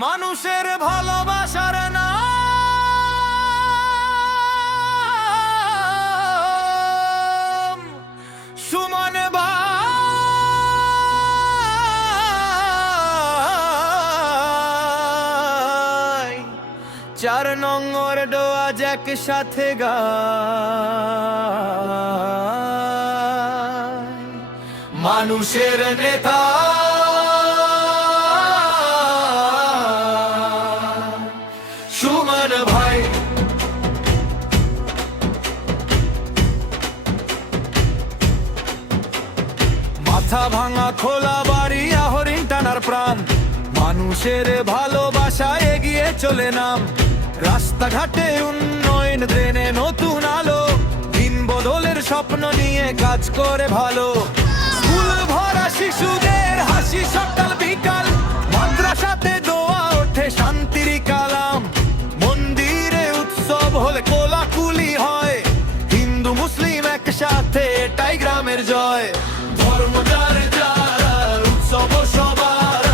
মানুষের ভালোবাসার নাম সুমন ভাই, 4 নম্বর ডোয়াজ একসাথে গায়। মানুষের নেতা সুমন ভাই, মাথা ভাঙা খোলা বাড়ি হরিণ টানার প্রাণ, মানুষের ভালোবাসা এগিয়ে চলে নাম। রাস্তাঘাটে উন্নয়ন, ড্রেনে নতুন আলো, দিন বদলের স্বপ্ন নিয়ে কাজ করে ভালো। স্কুল ভরা শিশুদের হাসি সকাল বিকাল, মাদ্রাসাতে দোয়া ওঠে শান্তির কালাম। মন্দিরে উৎসব হলে কোলাকুলি হয়, হিন্দু মুসলিম একসাথে, এটাই গ্রামের জয়। ধর্ম যার যার, উৎসব সবার,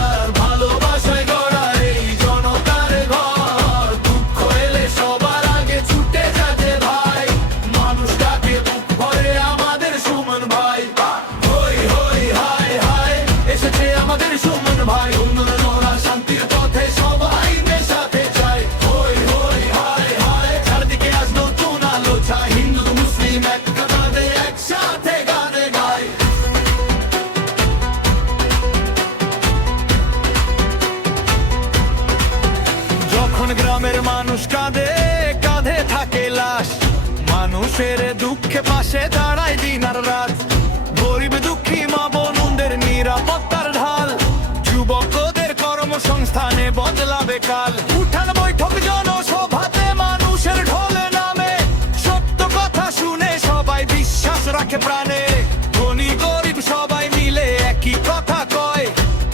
ভালোবাসায় গড়া এই জনতার ঘর। দুঃখ এলে সবার আগে ছুটে যাচ্ছে ভাই, মানুষটাকে বুক ভরে আমাদের সুমন ভাই। হই হই হায় হায়, এসেছে আমাদের সুমন ভাই। উন্নয়ন আর শান্তির পথে সবাই সাথে চাই। হই হই হায় হায়, চারদিকে আজ নতুন আলো ছাই, হিন্দু মুসলিম এক কাঁধে একসাথে গানে গায়। যখন গ্রামের মানুষ কাঁধে কাঁধে থাকে লাশ, মানুষের দুঃখে পাশে দাঁড়ায় দিন আর রাত। গরিব দুঃখী মা বোনদের নিরাপত্তার ঢাল, যুবকদের কর্মসংস্থানে বদলাবে কাল। উঠান বৈঠক জনসভাতে মানুষের ঢলে নামে, সত্য কথা শুনে সবাই বিশ্বাস রাখে প্রাণে। ধনী গরিব সবাই মিলে একই কথা কয়,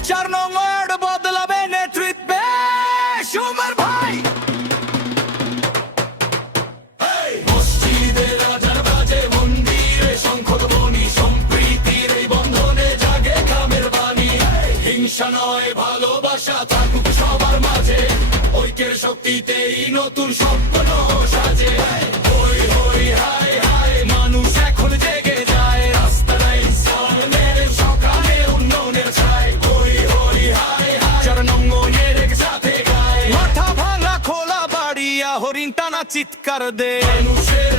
4 নং ওয়ার্ড বদলাবে নেতৃত্বে সুমন ভাই। মসজিদে রাজার বাজে, মন্দিরে শঙ্খধ্বনি, সম্প্রীতির এই বন্ধনে জাগে গ্রামের বাণী। হিংসা নয় ভালোবাসা থাকুক সবার মাঝে, ঐক্যের শক্তিতেই নতুন স্বপ্ন সাজে। হই হই হায় হায়, মানুষ এখন জেগে যায়, রাস্তায় সামনের সকালে উন্নয়নের ছায়। হই হই হায় হায়, 4 নম্বরের একসাথে গায়। মাথা ভাঙা খোলা বাড়ি হরিণ টানা চিৎকার দে, মানুষের